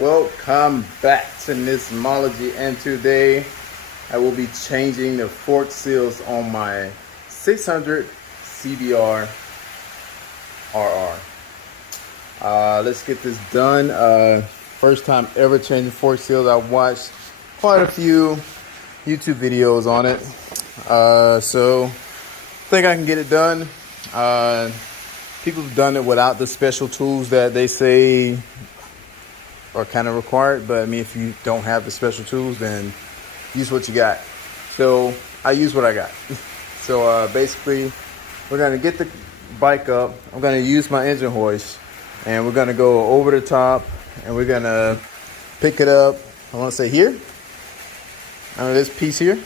Welcome back to Nismology, and today I will be changing the fork seals on my 600 CBR RR. Let's get this done. First time ever changing fork seals. I watched quite a few YouTube videos on it, so I think I can get it done. People have done it without the special tools that they say are kind of required, but I mean, if you don't have the special tools, then use what you got. So I use what I got. So basically, we're gonna get the bike up. I'm gonna use my engine hoist, and we're gonna go over the top, and we're gonna pick it up. I want to say here, this piece here.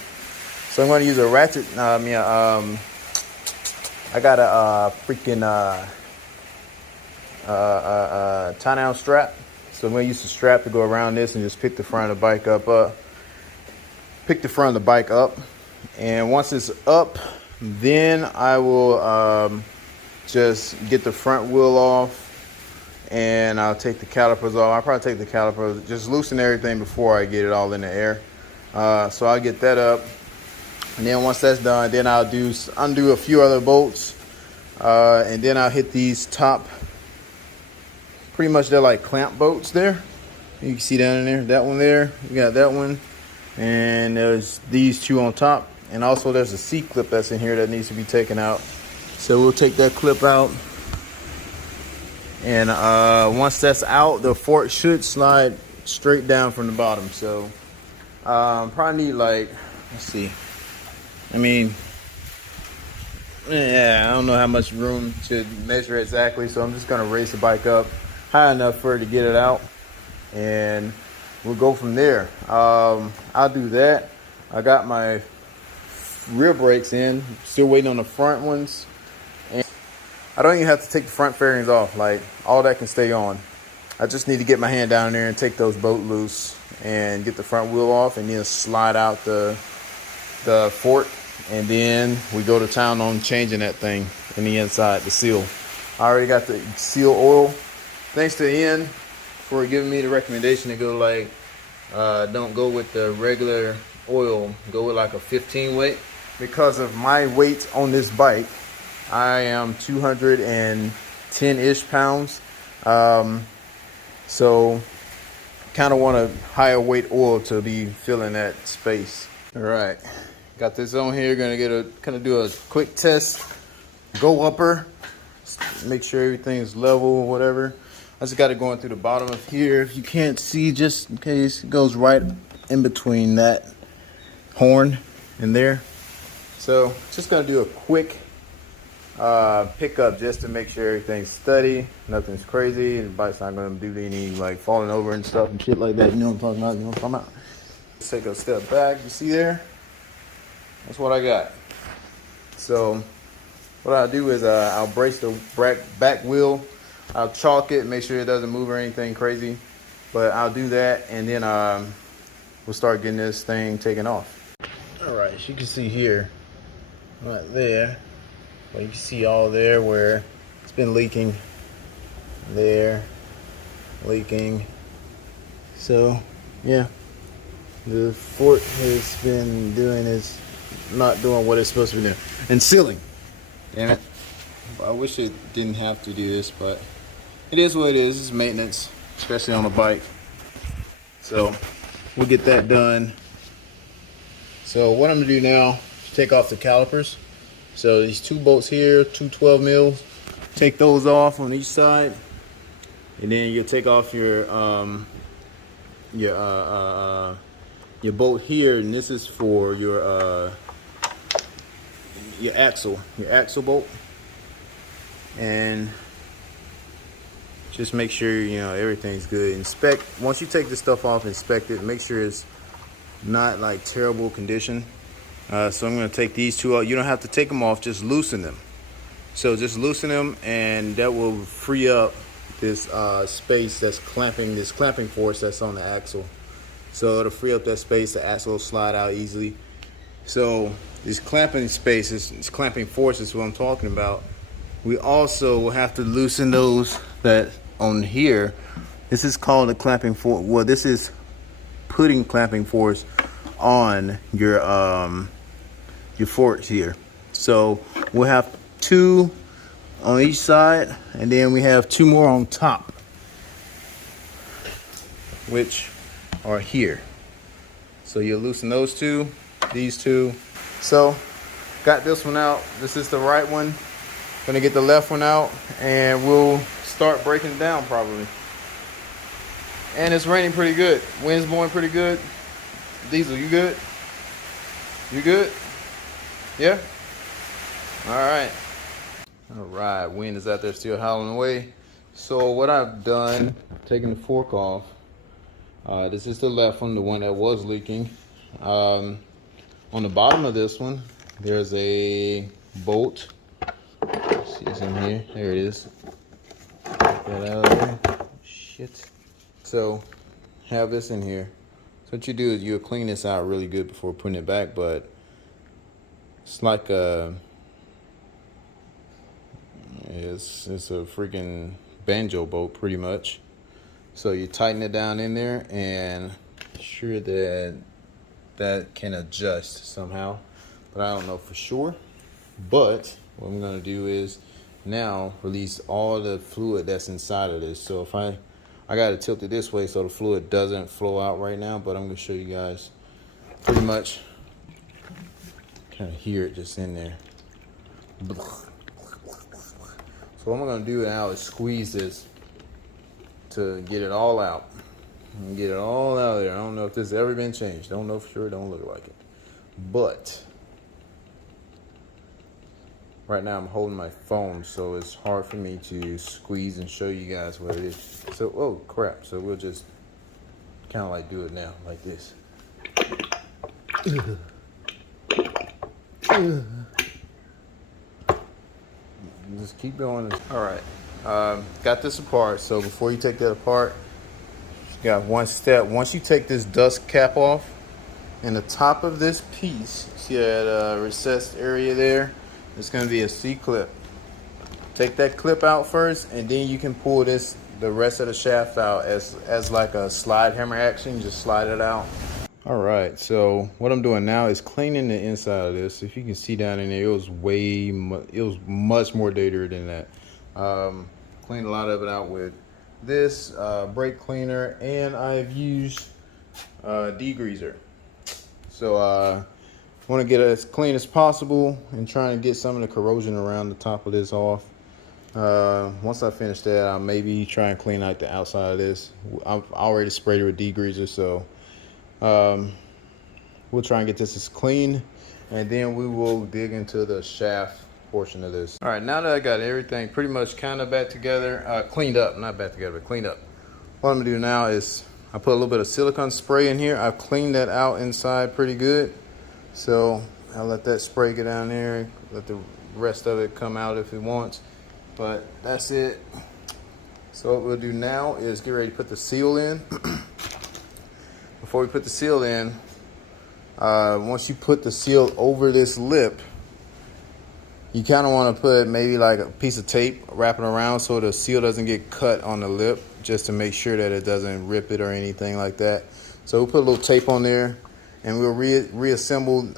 So I'm gonna use a ratchet. I got a freaking tie-down strap. So I'm going to use the strap to go around this and just pick the front of the bike up. And once it's up, then I will just get the front wheel off, and I'll take the calipers off. I'll probably take the calipers, just loosen everything before I get it all in the air. So I'll get that up. And then once that's done, then I'll undo a few other bolts. And then I'll hit these top. Pretty much they're like clamp bolts there. You can see down in there, that one there. We got that one. And there's these two on top. And also there's a C-clip that's in here that needs to be taken out. So we'll take that clip out. And once that's out, the fork should slide straight down from the bottom. So probably need like, let's see. I mean, yeah, I don't know how much room to measure exactly. So I'm just gonna raise the bike up high enough for her to get it out, and we'll go from there. I'll do that. I got my rear brakes in, still waiting on the front ones, and I don't even have to take the front fairings off. Like, all that can stay on. I just need to get my hand down there and take those bolts loose and get the front wheel off, and then slide out the fork, and then we go to town on changing that thing in the inside, the seal. I already got the seal oil. Thanks to Ian for giving me the recommendation to go like, don't go with the regular oil, go with like a 15 weight. Because of my weight on this bike, I am 210-ish pounds. So kind of want a higher weight oil to be filling that space. All right, got this on here. Gonna do a quick test. Go upper, make sure everything's level or whatever. I just got it going through the bottom of here. If you can't see, just in case, it goes right in between that horn and there. So just gonna do a quick pickup just to make sure everything's steady, nothing's crazy, and the bike's not gonna do any like falling over and stuff and shit like that. You know what I'm talking about? You know what I'm talking about? Let's take a step back. You see there? That's what I got. So what I'll do is I'll brace the back wheel. I'll chalk it, make sure it doesn't move or anything crazy. But I'll do that, and then we'll start getting this thing taken off. All right, as you can see here, right there. Well, you can see all there where it's been leaking. There, leaking. So, yeah, the fork has been not doing what it's supposed to be doing. And sealing. Damn it. I wish it didn't have to do this, but it is what it is. It's maintenance, especially on a bike. So we'll get that done. So what I'm gonna do now is take off the calipers. So these two bolts here, two 12 mils, take those off on each side, and then you'll take off your bolt here, and this is for your axle bolt. And just make sure everything's good. Inspect, once you take this stuff off, inspect it, make sure it's not like terrible condition. So I'm going to take these two out. You don't have to take them off, just loosen them. So just loosen them, and that will free up this space that's clamping, this clamping force that's on the axle. So it'll free up that space, the axle will slide out easily. So this clamping space, this clamping force is what I'm talking about. We also will have to loosen those that on here This is called a clamping force. Well, this is putting clamping force on your forks here. So we'll have 2 on each side, and then we have 2 more on top, which are here. So you loosen those 2, these 2. So got this one out. This is the right one. Gonna get the left one out, and we'll start breaking it down probably. And it's raining pretty good. Wind's blowing pretty good. Diesel, you good? You good? Yeah? Alright. Alright, wind is out there still howling away. So what I've done, taking the fork off, this is the left one, the one that was leaking. On the bottom of this one, there's a bolt. See it's in here. There it is. Get that out of there. Shit. So, have this in here. So what you do is you'll clean this out really good before putting it back, but it's like it's a freaking banjo bolt pretty much. So you tighten it down in there and sure that can adjust somehow, but I don't know for sure. But what I'm gonna do is now release all the fluid that's inside of this. So if I got to tilt it this way so the fluid doesn't flow out right now, but I'm going to show you guys pretty much. Kind of hear it just in there. So what I'm going to do now is squeeze this to get it all out. Get it all out of there. I don't know if this has ever been changed. Don't know for sure. Don't look like it. But right now I'm holding my phone, so it's hard for me to squeeze and show you guys what it is. So, oh crap. So we'll just kind of like do it now, like this. Just keep going. All right, got this apart. So before you take that apart, you got one step. Once you take this dust cap off, and the top of this piece, see that recessed area there? It's going to be a C-clip. Take that clip out first, and then you can pull the rest of the shaft out as like a slide hammer action. Just slide it out. All right, so what I'm doing now is cleaning the inside of this. If you can see down in there, it was much more dirtier than that. Cleaned a lot of it out with this brake cleaner, and I've used degreaser. So want to get it as clean as possible and trying to get some of the corrosion around the top of this off. Once I finish that, I'll maybe try and clean out the outside of this. I've already sprayed it with degreaser, so we'll try and get this as clean, and then we will dig into the shaft portion of this. All right, now that I got everything pretty much kind of back together, cleaned up, not back together, but cleaned up. What I'm gonna do now is I put a little bit of silicone spray in here. I've cleaned that out inside pretty good. So I'll let that spray get down there, let the rest of it come out if it wants. But that's it. So what we'll do now is get ready to put the seal in. Before we put the seal in, once you put the seal over this lip, you kind of want to put maybe like a piece of tape, wrap it around so the seal doesn't get cut on the lip, just to make sure that it doesn't rip it or anything like that. So we'll put a little tape on there, and we'll reassemble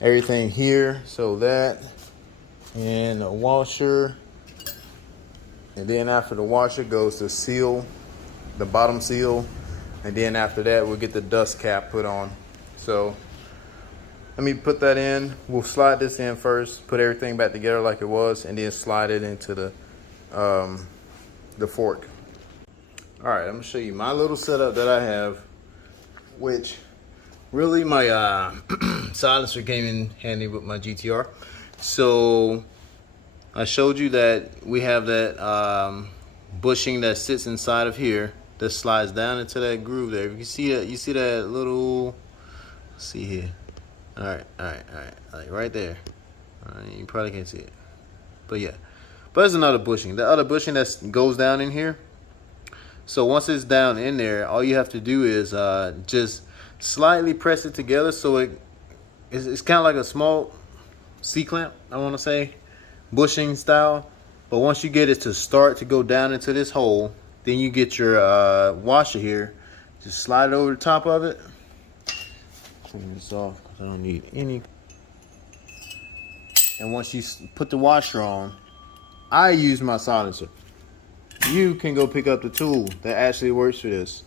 everything here. So that, and a washer, and then after the washer goes the seal, the bottom seal, and then after that we'll get the dust cap put on. So let me put that in. We'll slide this in first, put everything back together like it was, and then slide it into the fork. All right, I'm gonna show you my little setup that I have, which really my silencer came in handy with my GTR. So I showed you that we have that bushing that sits inside of here that slides down into that groove there. If you see that, you see that little, let's see here. All right, like right there. You probably can't see it, but yeah. But there's another bushing. The other bushing that goes down in here. So once it's down in there, all you have to do is just slightly press it together so it's kind of like a small C-clamp, I want to say, bushing style. But once you get it to start to go down into this hole, Then you get your washer here. Just slide it over the top of it. Clean this off because I don't need any. And once you put the washer on, I use my silencer. You can go pick up the tool that actually works for this.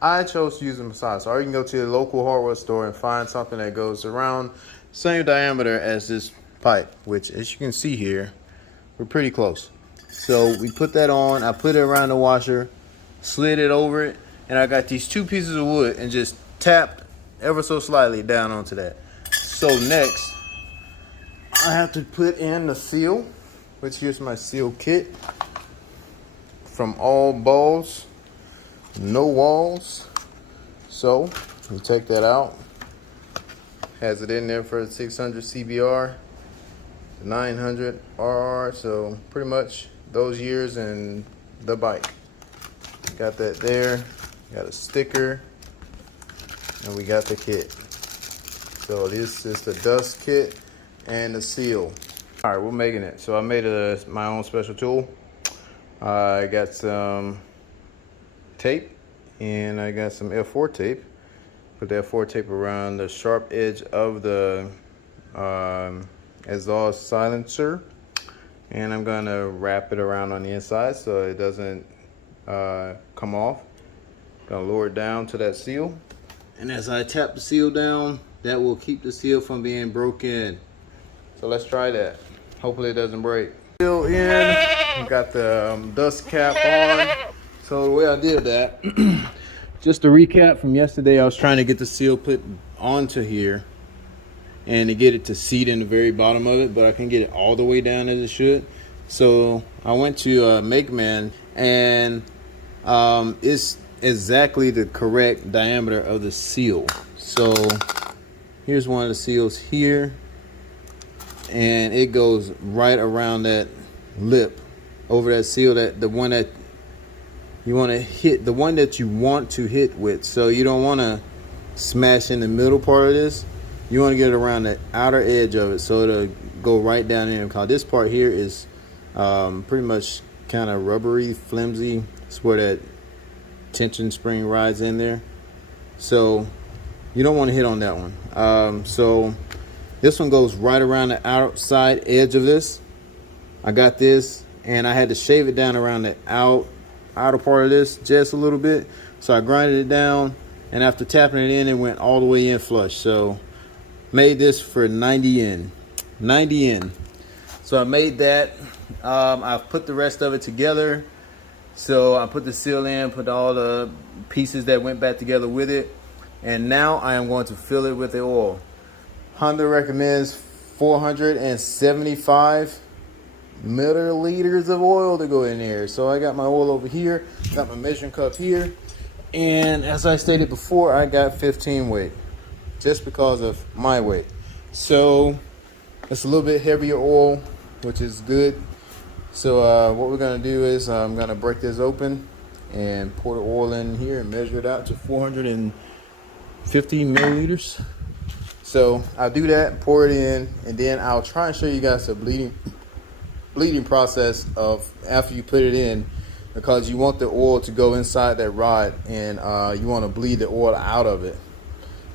I chose to use a silencer. Or you can go to your local hardware store and find something that goes around same diameter as this pipe, which as you can see here, we're pretty close. So we put that on, I put it around the washer, slid it over it, and I got these 2 pieces of wood and just tapped ever so slightly down onto that. So next, I have to put in the seal, which here's my seal kit. From all balls, no walls. So you take that out. Has it in there for the 600 CBR, 900RR. So pretty much those years and the bike. Got that there. Got a sticker, and we got the kit. So this is the dust kit and the seal. All right, we're making it. So I made my own special tool. I got some tape, and I got some F4 tape. Put the F4 tape around the sharp edge of the exhaust silencer, and I'm gonna wrap it around on the inside so it doesn't come off. Gonna lower it down to that seal, and as I tap the seal down, that will keep the seal from being broken. So let's try that. Hopefully it doesn't break. Seal in. Got the dust cap on. So the way I did that, just to recap from yesterday, I was trying to get the seal put onto here and to get it to seat in the very bottom of it, but I can get it all the way down as it should. So I went to MakeMan, and it's exactly the correct diameter of the seal. So here's one of the seals here, and it goes right around that lip over that seal, that the one that you want to hit, the one that you want to hit with. So you don't want to smash in the middle part of this. You want to get it around the outer edge of it so it'll go right down in. Because this part here is pretty much kind of rubbery, flimsy. It's where that tension spring rides in there. So you don't want to hit on that one. So this one goes right around the outside edge of this. I got this, and I had to shave it down around the outer part of this just a little bit. So I grinded it down, and after tapping it in, it went all the way in flush. So made this for 90 yen. 90 yen. So I made that. I put the rest of it together. So I put the seal in, put all the pieces that went back together with it, and now I am going to fill it with the oil. Honda recommends 475 milliliters of oil to go in there. So I got my oil over here, got my measuring cup here, and as I stated before, I got 15 weight just because of my weight. So it's a little bit heavier oil, which is good. So what we're gonna do is I'm gonna break this open and pour the oil in here and measure it out to 450 milliliters. So I'll do that, pour it in, and then I'll try and show you guys the bleeding process of after you put it in, because you want the oil to go inside that rod, and you want to bleed the oil out of it.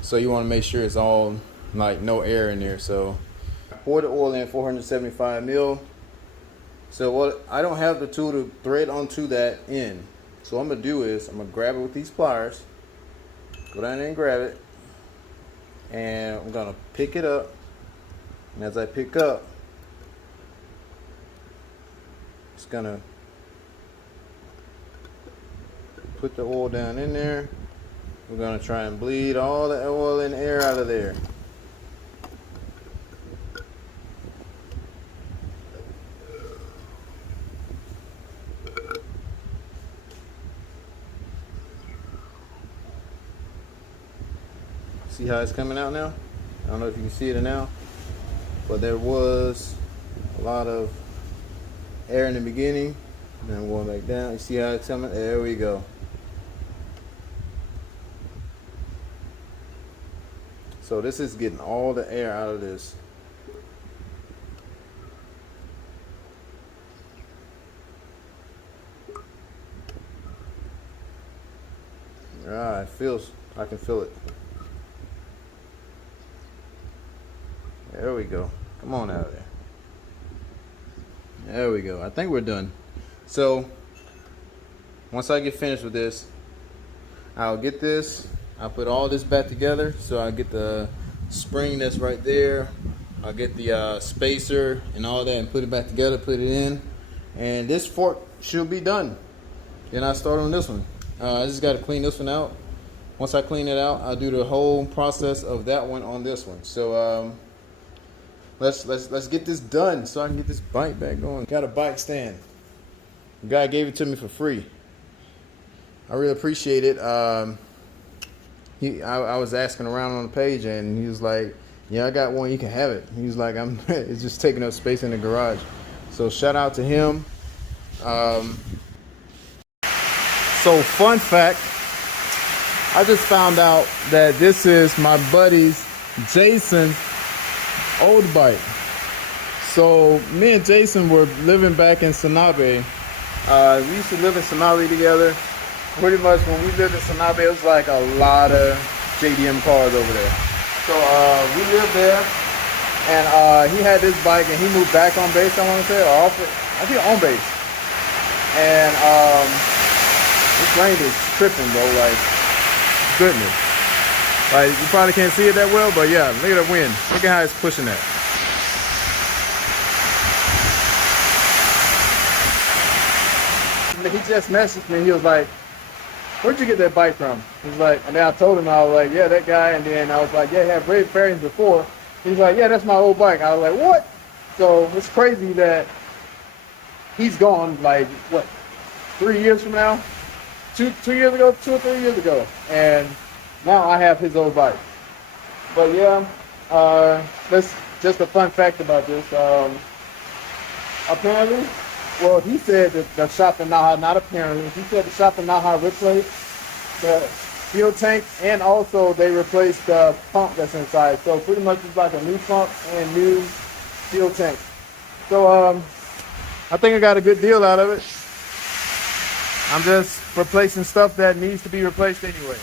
So you want to make sure it's all like no air in there. So I pour the oil in 475 mil. So what I don't have the tool to thread onto that end. So what I'm gonna do is I'm gonna grab it with these pliers, go down there and grab it, and I'm gonna pick it up. And as I pick up, just gonna put the oil down in there. We're gonna try and bleed all the oil and air out of there. See how it's coming out now? I don't know if you can see it now, but there was a lot of air in the beginning. Then I'm going back down. You see how it's coming? There we go. So this is getting all the air out of this. Ah, it feels, I can feel it. There we go. Come on out of there. There we go. I think we're done. So once I get finished with this, I'll get this. I'll put all this back together. So I'll get the spring that's right there. I'll get the spacer and all that and put it back together, put it in. And this fork should be done. Then I start on this one. I just got to clean this one out. Once I clean it out, I'll do the whole process of that one on this one. So let's get this done so I can get this bike back going. Got a bike stand. The guy gave it to me for free. I really appreciate it. I was asking around on the page and he was like, yeah, I got one, you can have it. He was like, it's just taking up space in the garage. So shout out to him. So fun fact, I just found out that this is my buddy's Jason's old bike. So me and Jason were living back in Sanabe. We used to live in Sanabe together. Pretty much when we lived in Sanabe, it was like a lot of JDM cars over there. So we lived there, and he had this bike, and he moved back on base, I want to say, or off it. I think on base. And this rain is tripping, bro. Like, goodness. Like, you probably can't see it that well, but yeah, look at the wind. Look at how it's pushing that. He just messaged me. He was like, where'd you get that bike from? He's like, and then I told him, I was like, yeah, that guy. And then I was like, yeah, he had brave fairings before. He's like, yeah, that's my old bike. I was like, what? So it's crazy that he's gone, like, what, 3 years from now? 2 years ago, 2 or 3 years ago. And now I have his old bike. But yeah, that's just a fun fact about this. Apparently, well, he said that the shop in Naha, not apparently, he said the shop in Naha replaced the fuel tank, and also they replaced the pump that's inside. So pretty much it's like a new pump and new fuel tank. So I think I got a good deal out of it. I'm just replacing stuff that needs to be replaced anyway.